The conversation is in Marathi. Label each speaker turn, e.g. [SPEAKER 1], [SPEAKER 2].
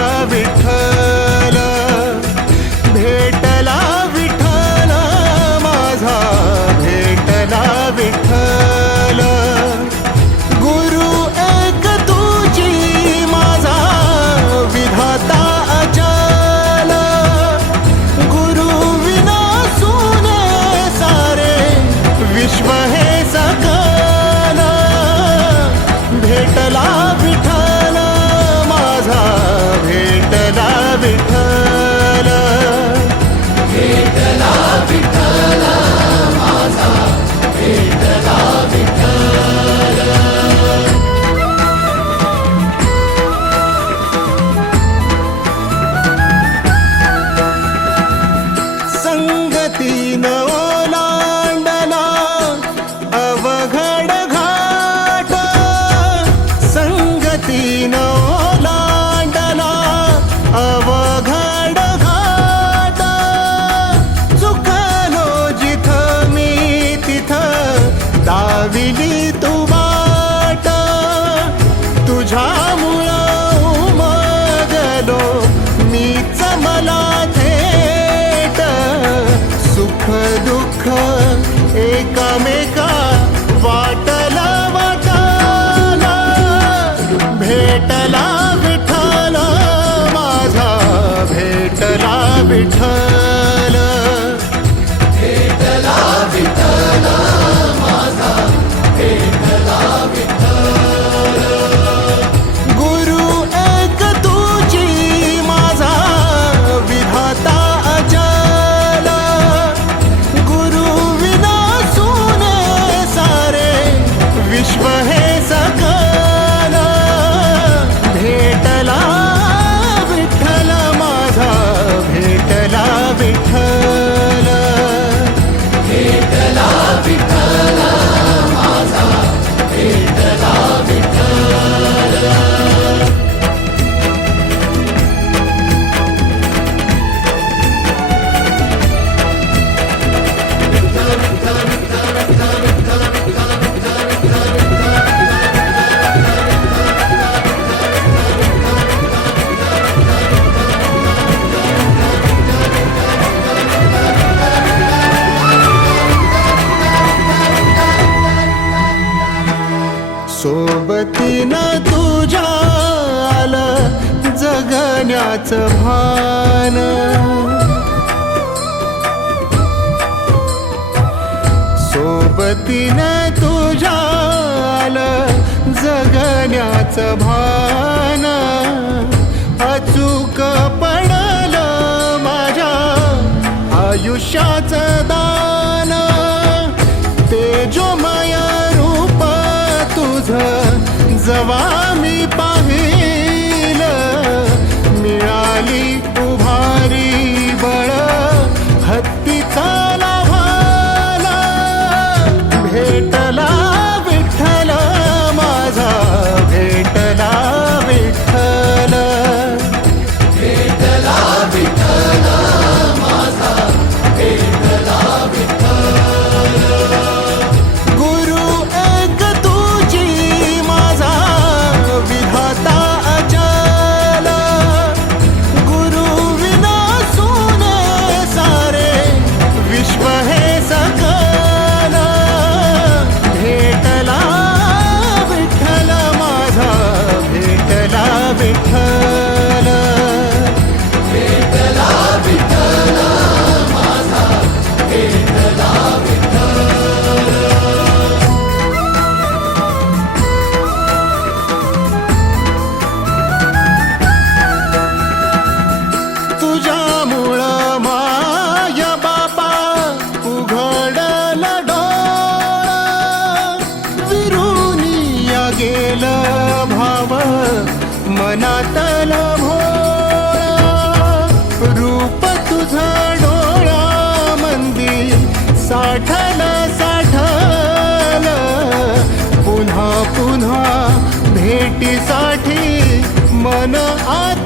[SPEAKER 1] love it. दुःख एकामेका वाटला वाटाला भेटला विठ्ठला माझा भेटला विठ्ठल. त्याच भान. सोबतीने तुझ्या जगण्याचं भान. अचूक पडलं माझ्या आयुष्याचं दा You. मनातल भोळा रूप तुझा डोळा मंदिर साठल साठल. पुन्हा पुन्हा भेटीसाठी मन आ